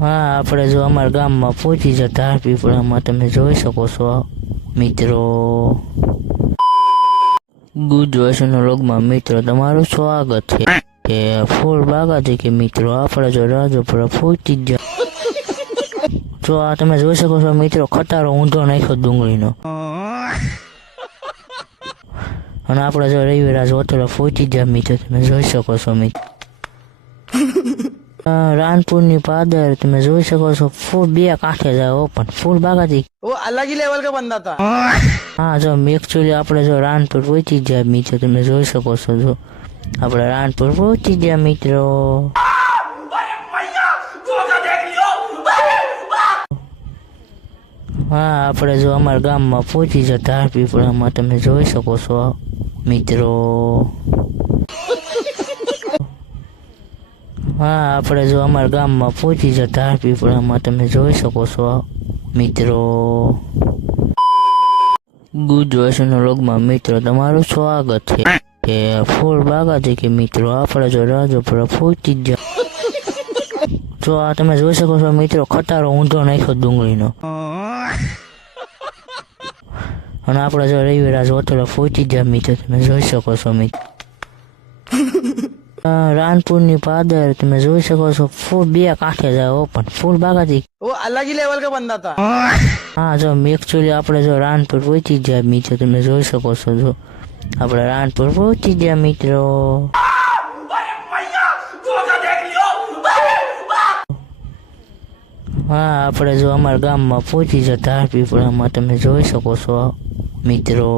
હા, આપણે જો અમારા ગામમાં પહોંચી જતા ધારપીપળામાં તમે જોઈ શકો છો મિત્રો. ગુજરાતીનો લોગમાં મિત્રો તમારું સ્વાગત છે કે ફૂલ બાગાથી કે મિત્રો આપણે જો રાજપુરા પહોંચી જ જો આ તમે જોઈ શકો છો મિત્રો ખટારો ઊંધો નાખ્યો ડુંગળીનો. અને આપણે જો રવિરાજ હોટલ પહોંચી ગયા મિત્રો તમે જોઈ શકો છો મિત્રો. રાનપુરની પાદર તમે જોઈ શકો છો ફૂલ બે કાંઠે જાય ઓપન ફૂલ બાગાથી वो अलग ही लेवल का बंदा था। હા જો એકચ્યુઅલી આપણે જો રાનપુર પહોંચી ગયા મિત્રો તમે જોઈ શકો છો. જો આપણે રાનપુર પહોંચી ગયા મિત્રો. હા, આપણે જો અમારા ગામમાં પહોંચી જતા ધારપીપળામાં તમે જોઈ શકો છો મિત્રો. હા, આપણે જો અમારા ગામમાં પહોંચી જતા ધારપીપળામાં તમે જોઈ શકો છો મિત્રો. ગુજરાતીનો લોગમાં મિત્રો તમારું સ્વાગત છે કે ફૂલ બાગાથી કે મિત્રો આપણે જો રાજપુરા પહોંચી જ જો આ તમે જોઈ શકો છો મિત્રો ખટારો ઊંધો નાખ્યો ડુંગળીનો. અને આપણે જો રવિરાજ હોટલ પહોંચી ગયા મિત્રો તમે જોઈ શકો છો મિત્રો. રાનપુરની પાદર તમે જોઈ શકો છો ફૂલ બે કાંઠે જાય ઓપન ફૂલ બાગાથી वो अलग ही लेवल का बंदा था। હા જો એકચ્યુઅલી આપણે જો રાનપુર પહોંચી ગયા મિત્રો તમે જોઈ શકો છો. જો આપણે રાનપુર પહોંચી ગયા મિત્રો. હા, આપણે જો અમારા ગામમાં પહોંચી જતા ધારપીપળામાં તમે જોઈ શકો છો મિત્રો.